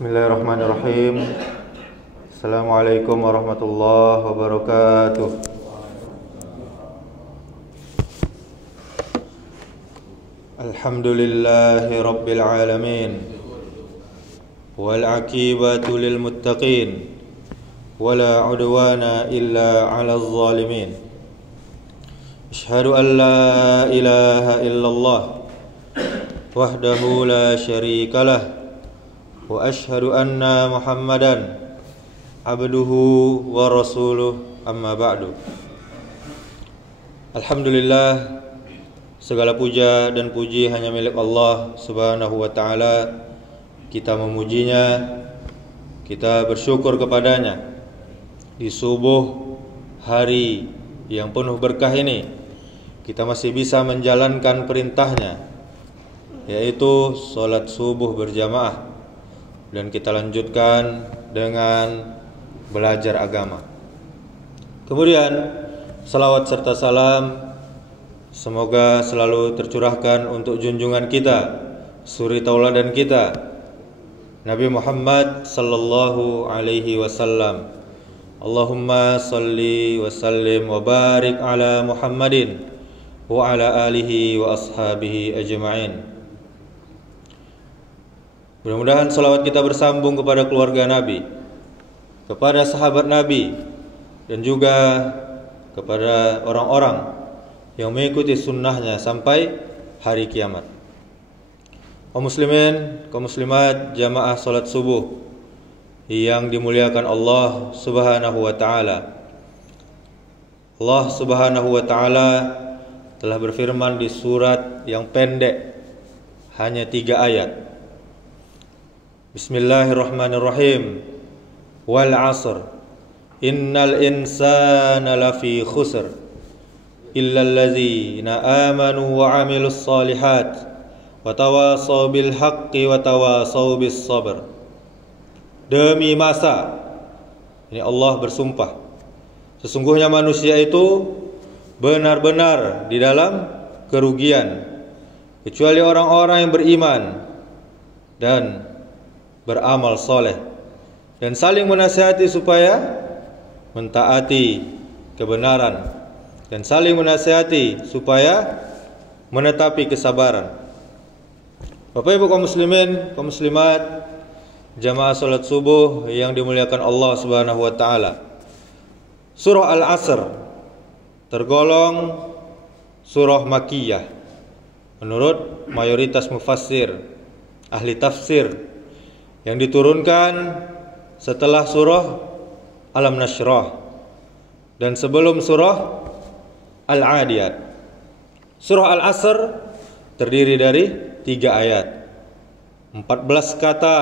Bismillahirrahmanirrahim. Assalamualaikum warahmatullahi wabarakatuh. Alhamdulillahi rabbil alamin, wal aqibatu lil muttaqin, wala udwana illa 'alal zalimin. Asyhadu an la ilaha illallah wahdahu la syarikalah, wa asyhadu anna Muhammadan abduhu wa rasuluh, amma ba'du. Alhamdulillah, segala puja dan puji hanya milik Allah Subhanahu wa ta'ala. Kita memujinya, kita bersyukur kepadanya di subuh hari yang penuh berkah ini. Kita masih bisa menjalankan perintahnya, yaitu sholat subuh berjamaah, dan kita lanjutkan dengan belajar agama. Kemudian salawat serta salam semoga selalu tercurahkan untuk junjungan kita, suri tauladan kita, Nabi Muhammad sallallahu alaihi wasallam. Allahumma salli wa sallim wa barik ala Muhammadin wa ala alihi wa ashabihi ajma'in. Mudah-mudahan salawat kita bersambung kepada keluarga Nabi, kepada sahabat Nabi, dan juga kepada orang-orang yang mengikuti sunnahnya sampai hari kiamat. Kaum muslimin, kaum muslimat, jamaah salat subuh yang dimuliakan Allah Subhanahu wa ta'ala. Allah Subhanahu wa ta'ala telah berfirman di surat yang pendek, hanya 3 ayat. Bismillahirrahmanirrahim. Wal 'asr innal insana lafi khusr illa allazina amanu wa 'amilus solihat wa tawasaw bil haqqi wa tawasaw bis sabr. Demi masa, ini Allah bersumpah, sesungguhnya manusia itu benar-benar di dalam kerugian, kecuali orang-orang yang beriman dan beramal soleh, dan saling menasihati supaya mentaati kebenaran, dan saling menasihati supaya menetapi kesabaran. Bapak Ibu kaum muslimin, kaum muslimat, jamaah salat subuh yang dimuliakan Allah Subhanahu wa ta'ala. Surah Al-Asr tergolong surah Makkiyah menurut mayoritas mufassir, ahli tafsir, yang diturunkan setelah surah Alam Nashrah dan sebelum surah Al-Adiyat. Surah Al-Asr terdiri dari 3 ayat, 14 kata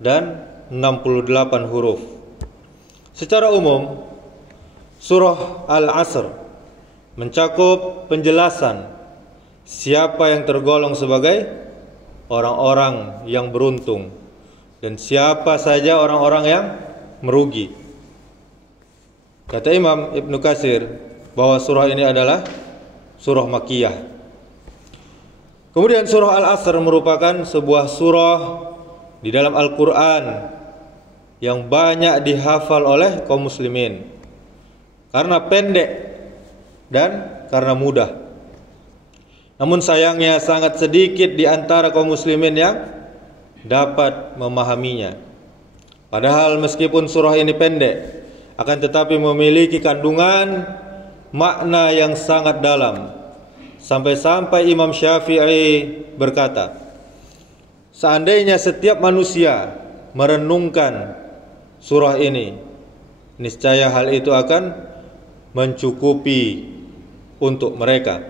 dan 68 huruf. Secara umum, surah Al-Asr mencakup penjelasan siapa yang tergolong sebagai orang-orang yang beruntung dan siapa saja orang-orang yang merugi. Kata Imam Ibnu Katsir bahwa surah ini adalah surah Makkiyah. Kemudian surah Al-Asr merupakan sebuah surah di dalam Al-Quran yang banyak dihafal oleh kaum muslimin karena pendek dan karena mudah. Namun sayangnya sangat sedikit di antara kaum muslimin yang dapat memahaminya. Padahal meskipun surah ini pendek, akan tetapi memiliki kandungan makna yang sangat dalam. Sampai-sampai Imam Syafi'i berkata, seandainya setiap manusia merenungkan surah ini, niscaya hal itu akan mencukupi untuk mereka.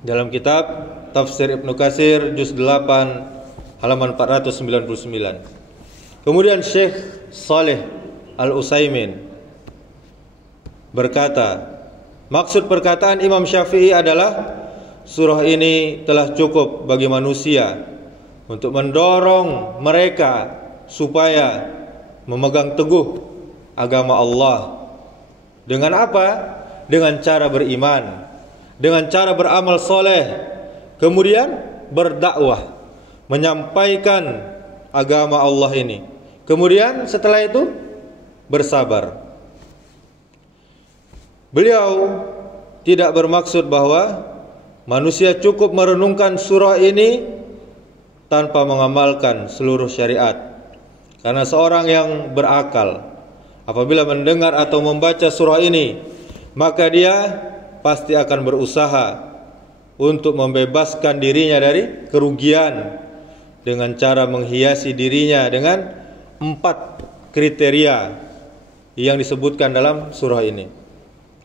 Dalam kitab Tafsir Ibnu Katsir juz 8 halaman 499. Kemudian Syekh Shalih Al-Utsaimin berkata, maksud perkataan Imam Syafi'i adalah surah ini telah cukup bagi manusia untuk mendorong mereka supaya memegang teguh agama Allah. Dengan apa? Dengan cara beriman, dengan cara beramal soleh, kemudian berdakwah, menyampaikan agama Allah ini. Kemudian setelah itu bersabar. Beliau tidak bermaksud bahwa manusia cukup merenungkan surah ini tanpa mengamalkan seluruh syariat. Karena seorang yang berakal apabila mendengar atau membaca surah ini, maka dia pasti akan berusaha untuk membebaskan dirinya dari kerugian dengan cara menghiasi dirinya dengan 4 kriteria yang disebutkan dalam surah ini,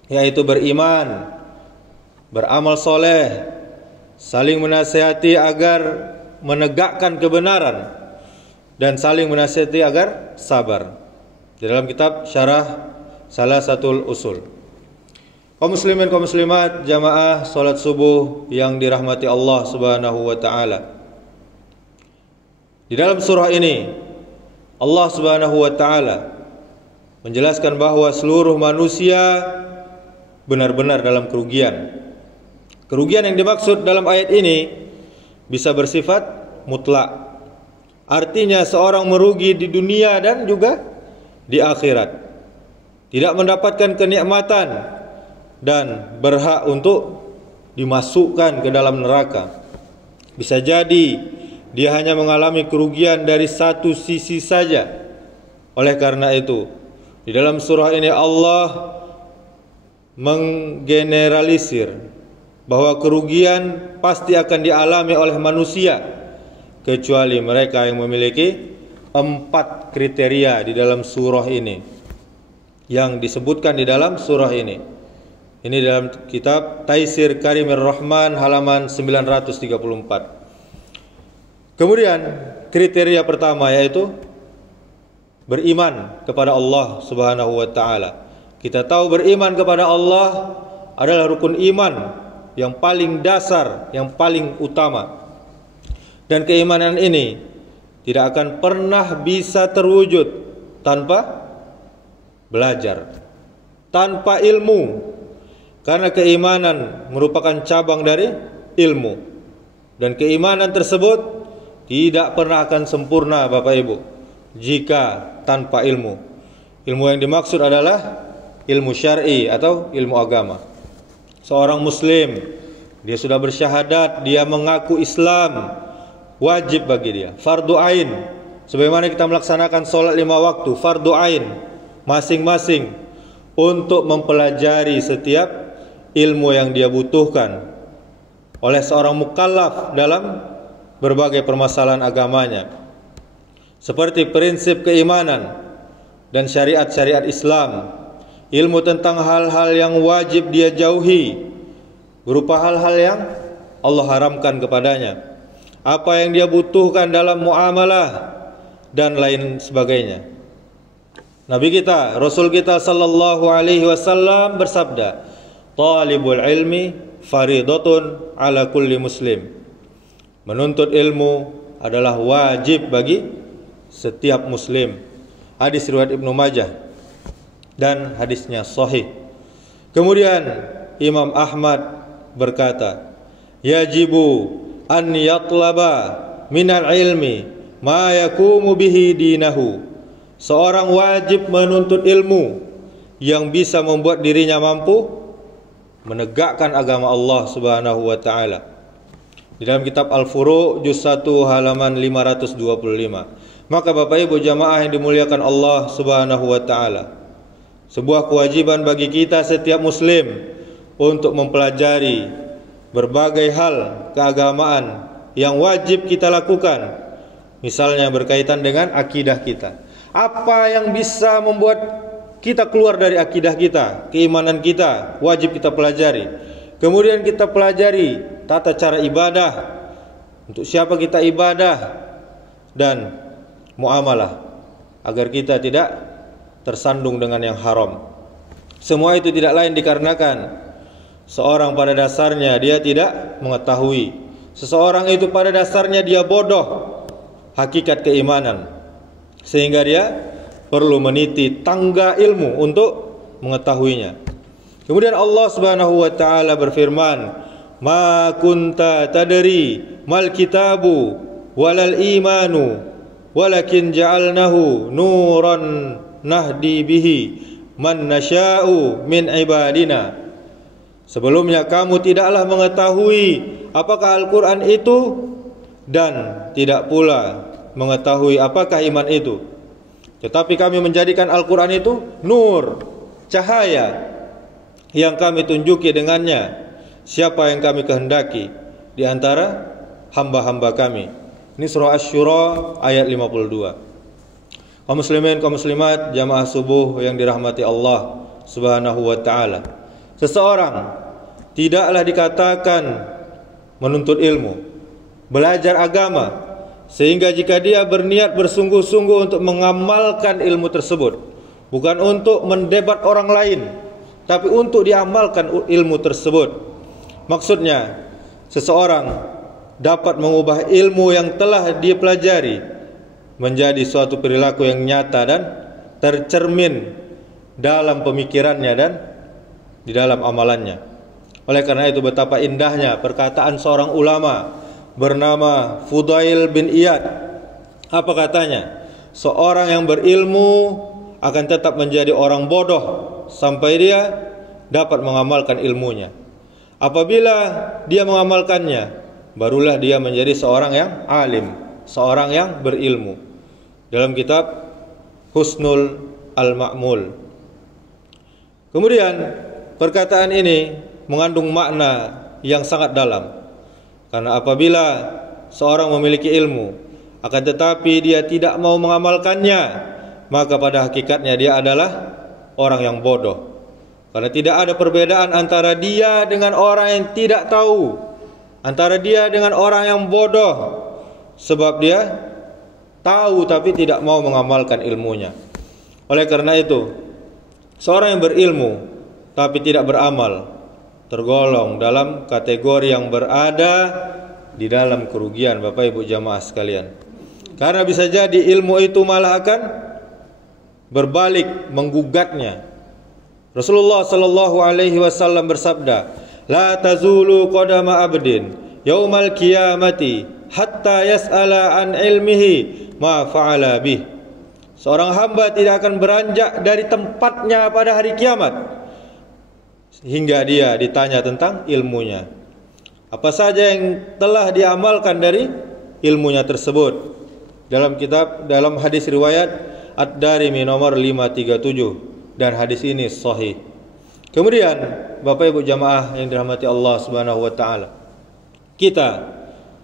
yaitu beriman, beramal soleh, saling menasihati agar menegakkan kebenaran, dan saling menasihati agar sabar. Di dalam kitab Syarah Salasatul Usul. Kaum muslimin, kaum muslimat, jamaah salat subuh yang dirahmati Allah Subhanahu wa taala. Di dalam surah ini Allah Subhanahu wa taala menjelaskan bahwa seluruh manusia benar-benar dalam kerugian. Kerugian yang dimaksud dalam ayat ini bisa bersifat mutlak. Artinya seorang merugi di dunia dan juga di akhirat. Tidak mendapatkan kenikmatan dan berhak untuk dimasukkan ke dalam neraka. Bisa jadi dia hanya mengalami kerugian dari satu sisi saja. Oleh karena itu, di dalam surah ini Allah menggeneralisir bahwa kerugian pasti akan dialami oleh manusia kecuali mereka yang memiliki 4 kriteria di dalam surah ini, yang disebutkan di dalam surah ini. Ini dalam kitab Taisir Karimir Rahman halaman 934. Kemudian kriteria pertama yaitu beriman kepada Allah Subhanahu wa taala. Kita tahu beriman kepada Allah adalah rukun iman yang paling dasar, yang paling utama. Dan keimanan ini tidak akan pernah bisa terwujud tanpa belajar, tanpa ilmu. Karena keimanan merupakan cabang dari ilmu. Dan keimanan tersebut tidak pernah akan sempurna Bapak Ibu jika tanpa ilmu. Ilmu yang dimaksud adalah ilmu syar'i atau ilmu agama. Seorang muslim, dia sudah bersyahadat, dia mengaku Islam, wajib bagi dia, fardu ain. Sebagaimana kita melaksanakan sholat 5 waktu, fardu ain masing-masing untuk mempelajari setiap ilmu yang dia butuhkan oleh seorang mukallaf dalam berbagai permasalahan agamanya, seperti prinsip keimanan dan syariat-syariat Islam, ilmu tentang hal-hal yang wajib dia jauhi berupa hal-hal yang Allah haramkan kepadanya, apa yang dia butuhkan dalam muamalah dan lain sebagainya. Nabi kita, Rasul kita sallallahu alaihi wasallam bersabda, "Talibul ilmi faridatun ala kulli muslim." Menuntut ilmu adalah wajib bagi setiap muslim. Hadis riwayat Ibnu Majah dan hadisnya sahih. Kemudian Imam Ahmad berkata, "Yajibu an yatlaba minal ilmi ma yakumu bihi dinahu." Seorang wajib menuntut ilmu yang bisa membuat dirinya mampu menegakkan agama Allah Subhanahu wa taala. Di dalam kitab Al-Furu' juz 1 halaman 525. Maka Bapak Ibu jamaah yang dimuliakan Allah Subhanahu wa taala, sebuah kewajiban bagi kita setiap muslim untuk mempelajari berbagai hal keagamaan yang wajib kita lakukan. Misalnya berkaitan dengan akidah kita. Apa yang bisa membuat kita keluar dari akidah kita, keimanan kita, wajib kita pelajari. Kemudian kita pelajari tata cara ibadah, untuk siapa kita ibadah, dan muamalah, agar kita tidak tersandung dengan yang haram. Semua itu tidak lain dikarenakan seorang pada dasarnya dia tidak mengetahui. Seseorang itu pada dasarnya dia bodoh hakikat keimanan, sehingga dia perlu meniti tangga ilmu untuk mengetahuinya. Kemudian Allah Subhanahu wa taala berfirman, "Ma kunta tadri mal kitabu walal imanu walakin ja'alnahu nuran nahdi bihi man nasya'u min ibadina. Sebelumnya kamu tidaklah mengetahui apakah Al-Quran itu, dan tidak pula mengetahui apakah iman itu. Tetapi kami menjadikan Al-Quran itu nur, cahaya, yang kami tunjuki dengannya siapa yang kami kehendaki di antara hamba-hamba kami. Ini surah Asy-Syura ayat 52. Kaum muslimin, kaum muslimat, jamaah subuh yang dirahmati Allah Subhanahu wa taala. Seseorang tidaklah dikatakan menuntut ilmu, belajar agama, sehingga jika dia berniat bersungguh-sungguh untuk mengamalkan ilmu tersebut, bukan untuk mendebat orang lain, tapi untuk diamalkan ilmu tersebut. Maksudnya, seseorang dapat mengubah ilmu yang telah dia pelajari menjadi suatu perilaku yang nyata dan tercermin dalam pemikirannya dan di dalam amalannya. Oleh karena itu, betapa indahnya perkataan seorang ulama bernama Fudail bin Iyad. Apa katanya? Seorang yang berilmu akan tetap menjadi orang bodoh sampai dia dapat mengamalkan ilmunya. Apabila dia mengamalkannya, barulah dia menjadi seorang yang alim, seorang yang berilmu. Dalam kitab Husnul Al-Ma'mul. Kemudian perkataan ini mengandung makna yang sangat dalam. Karena apabila seorang memiliki ilmu, akan tetapi dia tidak mau mengamalkannya, maka pada hakikatnya dia adalah orang yang bodoh. Karena tidak ada perbedaan antara dia dengan orang yang tidak tahu, antara dia dengan orang yang bodoh, sebab dia tahu tapi tidak mau mengamalkan ilmunya. Oleh karena itu, seorang yang berilmu tapi tidak beramal tergolong dalam kategori yang berada di dalam kerugian, Bapak Ibu jamaah sekalian. Karena bisa jadi ilmu itu malah akan berbalik menggugatnya. Rasulullah sallallahu alaihi wasallam bersabda, "La tazulu qadama abdin yaumal qiyamati hatta yas'ala an ilmihi ma fa'ala bih." Seorang hamba tidak akan beranjak dari tempatnya pada hari kiamat hingga dia ditanya tentang ilmunya. Apa saja yang telah diamalkan dari ilmunya tersebut. Dalam hadis riwayat Ad-Darimi nomor 537, dan hadis ini sahih. Kemudian Bapak Ibu jamaah yang dirahmati Allah Subhanahu wa taala, kita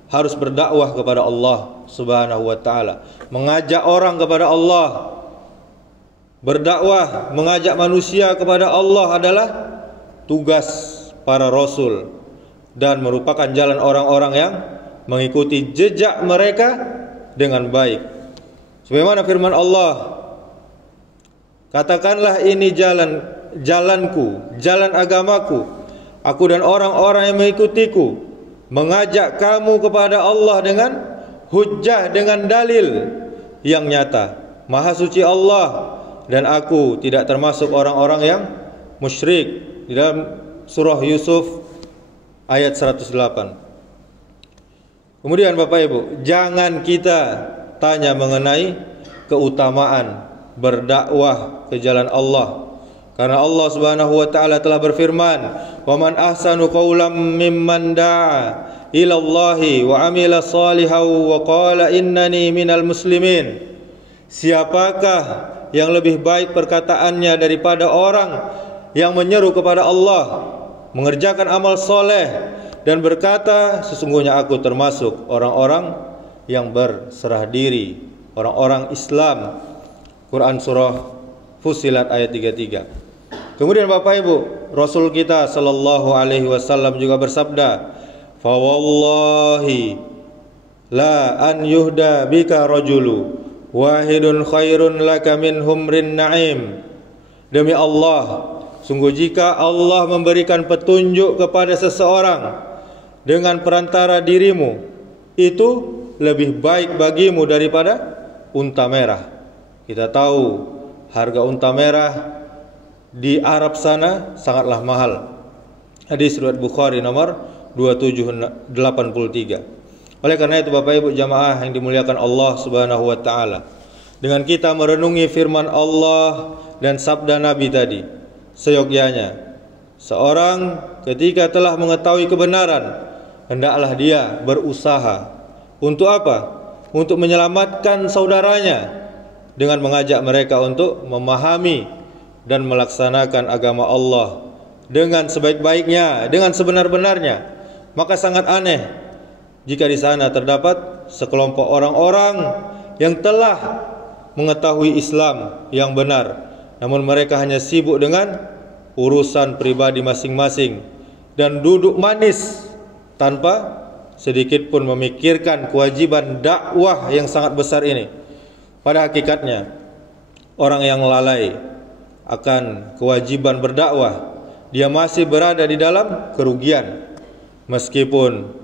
harus berdakwah kepada Allah Subhanahu wa taala, mengajak orang kepada Allah. Berdakwah, mengajak manusia kepada Allah adalah tugas para rasul dan merupakan jalan orang-orang yang mengikuti jejak mereka dengan baik. Sebagaimana firman Allah, katakanlah ini jalanku, jalan agamaku, aku dan orang-orang yang mengikutiku, mengajak kamu kepada Allah dengan hujjah, dengan dalil yang nyata. Maha suci Allah, dan aku tidak termasuk orang-orang yang musyrik. Di dalam surah Yusuf ayat 108. Kemudian Bapak Ibu, jangan kita tanya mengenai keutamaan berdakwah ke jalan Allah, karena Allah Subhanahu wa taala telah berfirman, "Wa man ahsanu qawlan mimman da'a ila Allahi wa amila shalihan wa qala innani minal muslimin." Siapakah yang lebih baik perkataannya daripada orang yang menyeru kepada Allah, mengerjakan amal soleh, dan berkata, sesungguhnya aku termasuk orang-orang yang berserah diri, orang-orang Islam. Quran surah Fussilat ayat 33. Kemudian Bapak Ibu, Rasul kita sallallahu alaihi wasallam juga bersabda, "Fa wallahi la an yuhda bika rajulu wahidun khairun laka min humrin na'im." Demi Allah, sungguh jika Allah memberikan petunjuk kepada seseorang dengan perantara dirimu, itu lebih baik bagimu daripada unta merah. Kita tahu harga unta merah di Arab sana sangatlah mahal. Hadis riwayat Bukhari nomor 2783. Oleh karena itu Bapak Ibu jamaah yang dimuliakan Allah Subhanahu wa taala, dengan kita merenungi firman Allah dan sabda Nabi tadi, seyogyanya seorang ketika telah mengetahui kebenaran, hendaklah dia berusaha untuk apa? Untuk menyelamatkan saudaranya dengan mengajak mereka untuk memahami dan melaksanakan agama Allah dengan sebaik-baiknya, dengan sebenar-benarnya. Maka sangat aneh jika di sana terdapat sekelompok orang-orang yang telah mengetahui Islam yang benar, namun mereka hanya sibuk dengan urusan pribadi masing-masing dan duduk manis tanpa sedikit pun memikirkan kewajiban dakwah yang sangat besar ini. Pada hakikatnya, orang yang lalai akan kewajiban berdakwah, dia masih berada di dalam kerugian, meskipun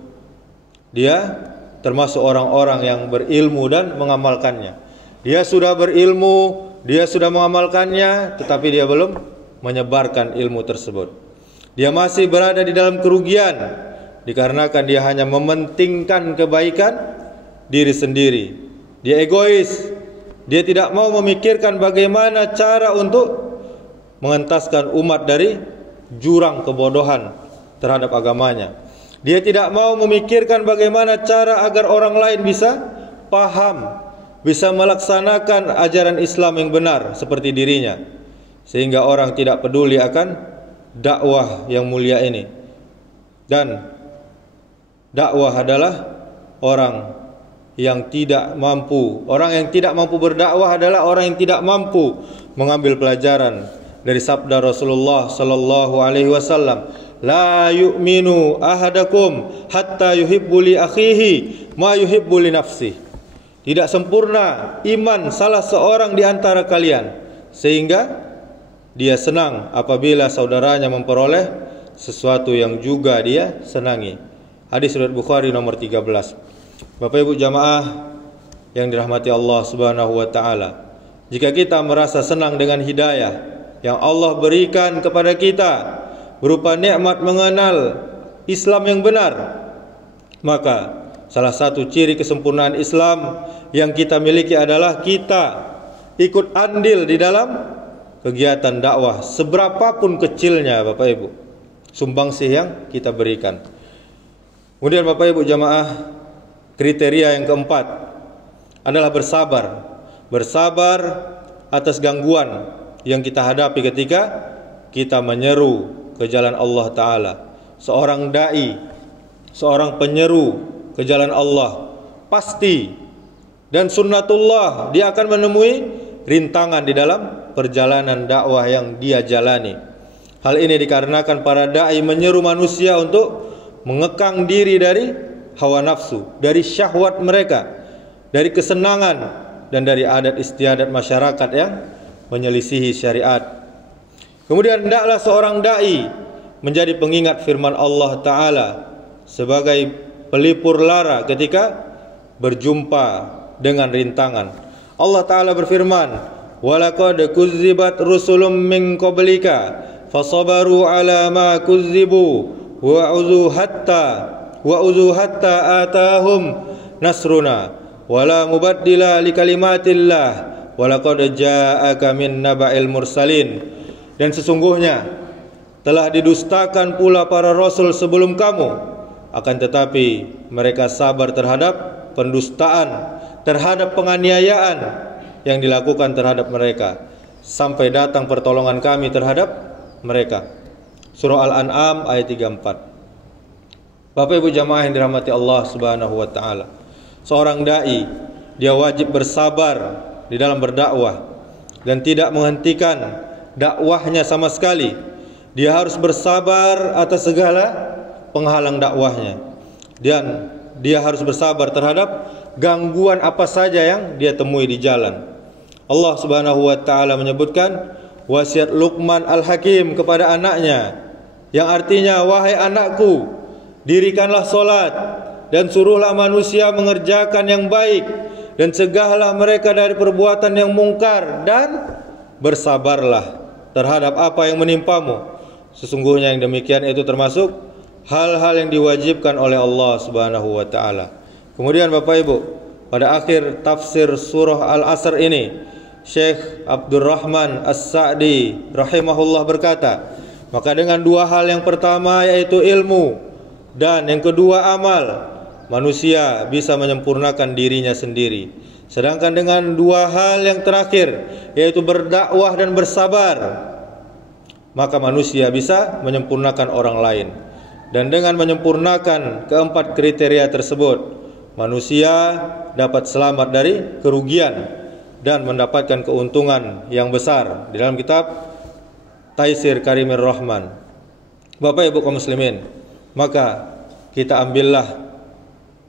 dia termasuk orang-orang yang berilmu dan mengamalkannya. Dia sudah berilmu, dia sudah mengamalkannya, tetapi dia belum menyebarkan ilmu tersebut. Dia masih berada di dalam kerugian, dikarenakan dia hanya mementingkan kebaikan diri sendiri. Dia egois. Dia tidak mau memikirkan bagaimana cara untuk mengentaskan umat dari jurang kebodohan terhadap agamanya. Dia tidak mau memikirkan bagaimana cara agar orang lain bisa paham, bisa melaksanakan ajaran Islam yang benar seperti dirinya, sehingga orang tidak peduli akan dakwah yang mulia ini. Dan dakwah adalah orang yang tidak mampu. Orang yang tidak mampu berdakwah adalah orang yang tidak mampu mengambil pelajaran dari sabda Rasulullah sallallahu alaihi wasallam, la yu'minu ahadakum hatta yuhibbu li akhihi ma yuhibbu li nafsihi. Tidak sempurna iman salah seorang di antara kalian sehingga dia senang apabila saudaranya memperoleh sesuatu yang juga dia senangi. Hadis riwayat Bukhari nomor 13. Bapak Ibu jamaah yang dirahmati Allah Subhanahu wa taala, jika kita merasa senang dengan hidayah yang Allah berikan kepada kita berupa nikmat mengenal Islam yang benar, maka salah satu ciri kesempurnaan Islam yang kita miliki adalah kita ikut andil di dalam kegiatan dakwah, seberapapun kecilnya Bapak Ibu sumbangsih yang kita berikan. Kemudian Bapak Ibu jamaah, kriteria yang keempat adalah bersabar. Bersabar atas gangguan yang kita hadapi ketika kita menyeru ke jalan Allah Ta'ala. Seorang da'i, seorang penyeru ke jalan Allah, pasti dan sunnatullah dia akan menemui rintangan di dalam perjalanan dakwah yang dia jalani. Hal ini dikarenakan para da'i menyeru manusia untuk mengekang diri dari hawa nafsu, dari syahwat mereka, dari kesenangan dan dari adat istiadat masyarakat yang menyelisihi syariat. Kemudian hendaklah seorang da'i menjadi pengingat firman Allah Ta'ala sebagai pelipur lara ketika berjumpa dengan rintangan. Allah Ta'ala berfirman, walaqad kuzzibat rusulun min qablika fasabaru ala ma kuzzibu wa'udhu hatta atahum nasruna wala mubaddila likalimatillah walaqad ja'aka min naba'il mursalin. Dan sesungguhnya telah didustakan pula para rasul sebelum kamu, akan tetapi mereka sabar terhadap pendustaan, terhadap penganiayaan yang dilakukan terhadap mereka, sampai datang pertolongan kami terhadap mereka. Surah Al-An'am ayat 34. Bapak Ibu jamaah yang dirahmati Allah Subhanahu wa taala, seorang dai dia wajib bersabar di dalam berdakwah dan tidak menghentikan dakwahnya sama sekali. Dia harus bersabar atas segala penghalang dakwahnya, dan dia harus bersabar terhadap gangguan apa saja yang dia temui di jalan. Allah Subhanahu wa taala menyebutkan wasiat Luqman Al-Hakim kepada anaknya, yang artinya, wahai anakku, dirikanlah solat dan suruhlah manusia mengerjakan yang baik dan cegahlah mereka dari perbuatan yang mungkar, dan bersabarlah terhadap apa yang menimpamu. Sesungguhnya yang demikian itu termasuk hal-hal yang diwajibkan oleh Allah Subhanahu wa taala. Kemudian Bapak Ibu, pada akhir tafsir surah Al-Asr ini, Syekh Abdurrahman As-Sa'di rahimahullah berkata, maka dengan dua hal, yang pertama yaitu ilmu dan yang kedua amal, manusia bisa menyempurnakan dirinya sendiri. Sedangkan dengan dua hal yang terakhir, yaitu berdakwah dan bersabar, maka manusia bisa menyempurnakan orang lain. Dan dengan menyempurnakan keempat kriteria tersebut, manusia dapat selamat dari kerugian dan mendapatkan keuntungan yang besar. Di dalam kitab Taisir Karimir Rahman, Bapak Ibu kaum muslimin, maka kita ambillah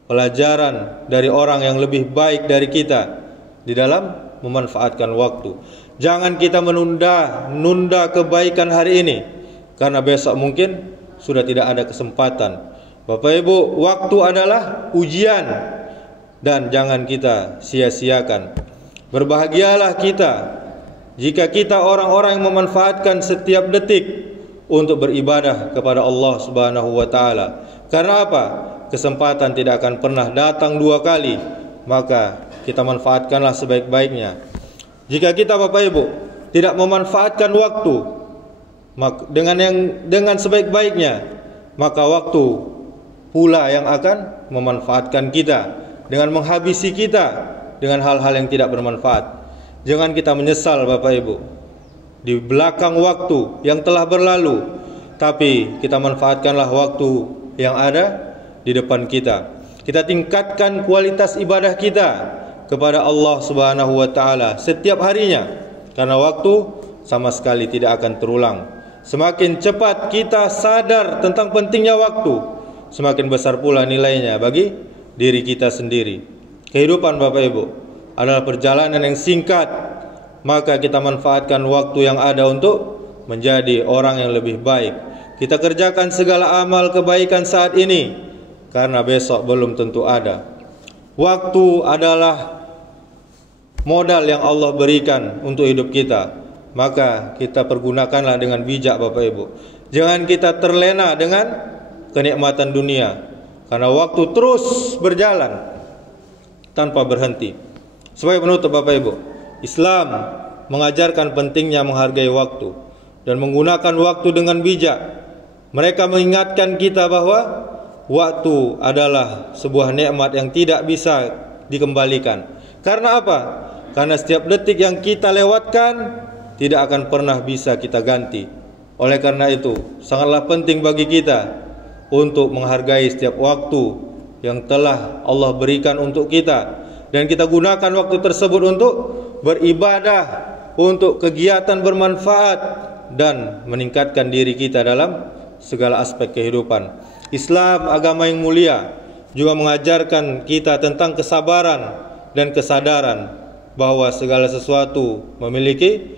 pelajaran dari orang yang lebih baik dari kita di dalam memanfaatkan waktu. Jangan kita menunda kebaikan hari ini, karena besok mungkin sudah tidak ada kesempatan. Bapak Ibu, waktu adalah ujian dan jangan kita sia-siakan. Berbahagialah kita jika kita orang-orang yang memanfaatkan setiap detik untuk beribadah kepada Allah Subhanahu wa taala. Karena apa? Kesempatan tidak akan pernah datang dua kali, maka kita manfaatkanlah sebaik-baiknya. Jika kita Bapak Ibu tidak memanfaatkan waktu dengan sebaik-baiknya, maka waktu pula yang akan memanfaatkan kita dengan menghabisi kita dengan hal-hal yang tidak bermanfaat. Jangan kita menyesal Bapak Ibu di belakang waktu yang telah berlalu, tapi kita manfaatkanlah waktu yang ada di depan kita. Kita tingkatkan kualitas ibadah kita kepada Allah Subhanahu wa taala setiap harinya, karena waktu sama sekali tidak akan terulang. Semakin cepat kita sadar tentang pentingnya waktu, semakin besar pula nilainya bagi diri kita sendiri. Kehidupan Bapak Ibu adalah perjalanan yang singkat, maka kita manfaatkan waktu yang ada untuk menjadi orang yang lebih baik. Kita kerjakan segala amal kebaikan saat ini, karena besok belum tentu ada. Waktu adalah modal yang Allah berikan untuk hidup kita, maka kita pergunakanlah dengan bijak Bapak Ibu. Jangan kita terlena dengan kenikmatan dunia, karena waktu terus berjalan tanpa berhenti. Sebagai penutup Bapak Ibu, Islam mengajarkan pentingnya menghargai waktu dan menggunakan waktu dengan bijak. Mereka mengingatkan kita bahwa waktu adalah sebuah nikmat yang tidak bisa dikembalikan. Karena apa? Karena setiap detik yang kita lewatkan tidak akan pernah bisa kita ganti. Oleh karena itu, sangatlah penting bagi kita untuk menghargai setiap waktu yang telah Allah berikan untuk kita, dan kita gunakan waktu tersebut untuk beribadah, untuk kegiatan bermanfaat, dan meningkatkan diri kita dalam segala aspek kehidupan. Islam, agama yang mulia, juga mengajarkan kita tentang kesabaran dan kesadaran bahwa segala sesuatu memiliki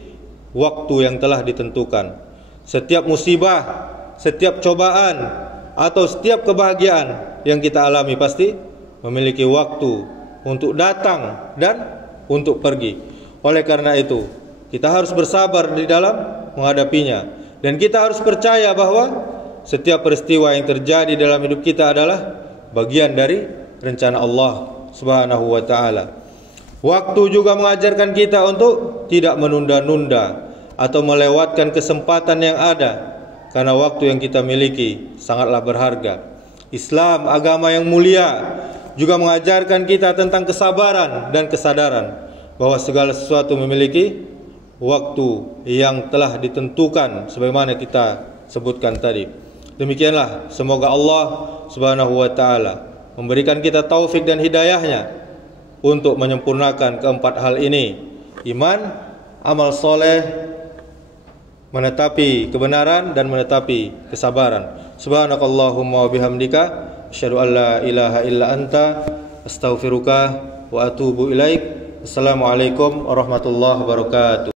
waktu yang telah ditentukan. Setiap musibah, setiap cobaan, atau setiap kebahagiaan yang kita alami pasti memiliki waktu untuk datang dan untuk pergi. Oleh karena itu, kita harus bersabar di dalam menghadapinya, dan kita harus percaya bahwa setiap peristiwa yang terjadi dalam hidup kita adalah bagian dari rencana Allah Subhanahu wa taala. Waktu juga mengajarkan kita untuk tidak menunda-nunda atau melewatkan kesempatan yang ada, karena waktu yang kita miliki sangatlah berharga. Islam, agama yang mulia, juga mengajarkan kita tentang kesabaran dan kesadaran bahwa segala sesuatu memiliki waktu yang telah ditentukan sebagaimana kita sebutkan tadi. Demikianlah, semoga Allah Subhanahu wa taala memberikan kita taufik dan hidayahnya untuk menyempurnakan keempat hal ini: iman, amal soleh, menetapi kebenaran, dan menetapi kesabaran. Subhanakallahumma wa bihamdika asyhadu an la ilaha illa anta astaghfiruka wa atubu ilaik. Assalamualaikum warahmatullahi wabarakatuh.